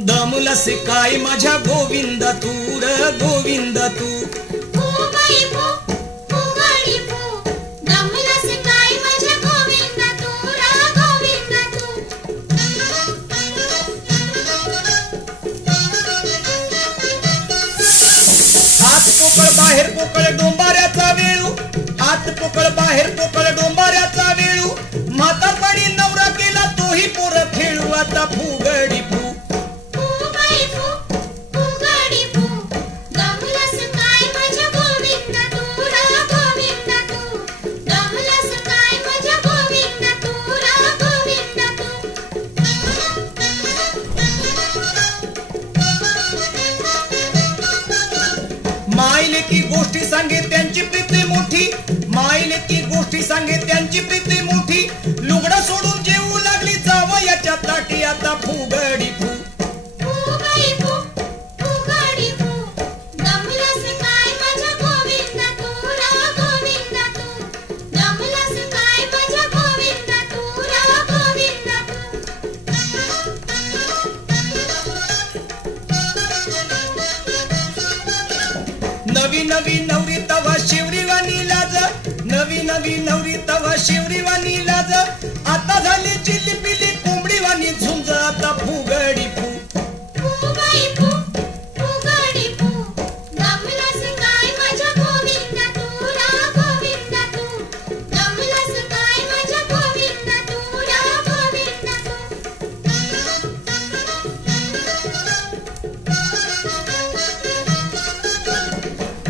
दमलस काय माझ्या गोविंद तू र गोविंद तू बाहेर पोकळ डोंबाऱ्याचा वेळू आत पोकळ बाहेर पोकळ डोंबाऱ्याचा वेळू म्हातारपणी नवरा केला तोही पोर खेळू आता फुगडी फू मायले की गोष्टी सांगे त्यांची प्रीती मोठी मायले की गोष्टी सांगे त्यांची प्रीती मोठी लुगडा सोडून जेवू लागली जावयाच्या ताटी आता फुगडी फू नवी नवी नवरी तवा शिवरीवानी लाज नवी नवी नवरी तवा शिवरीवानी लाज आता झाली चिल्ली पिली कोंबडीवानी झुंज आता फुगडी फू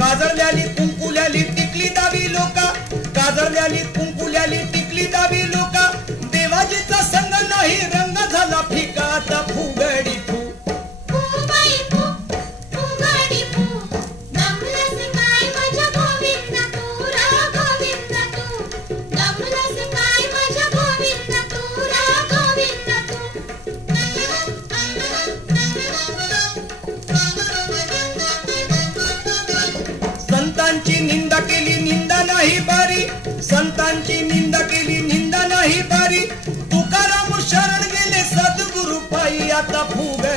काजरल्याली कुंकुल्याली टिकली दावी लोका काजरल्याली कुंकुल्याली टिकली दावी लोका देवाजीचा संग नाही रंग झाला फिका आता फुगडी फू संतांची निंदा केली निंदा नाही बारी संतांची निंदा केली निंदा नाही बारी तुकाराम शरण गेले सद्गुरु पायी आता फुग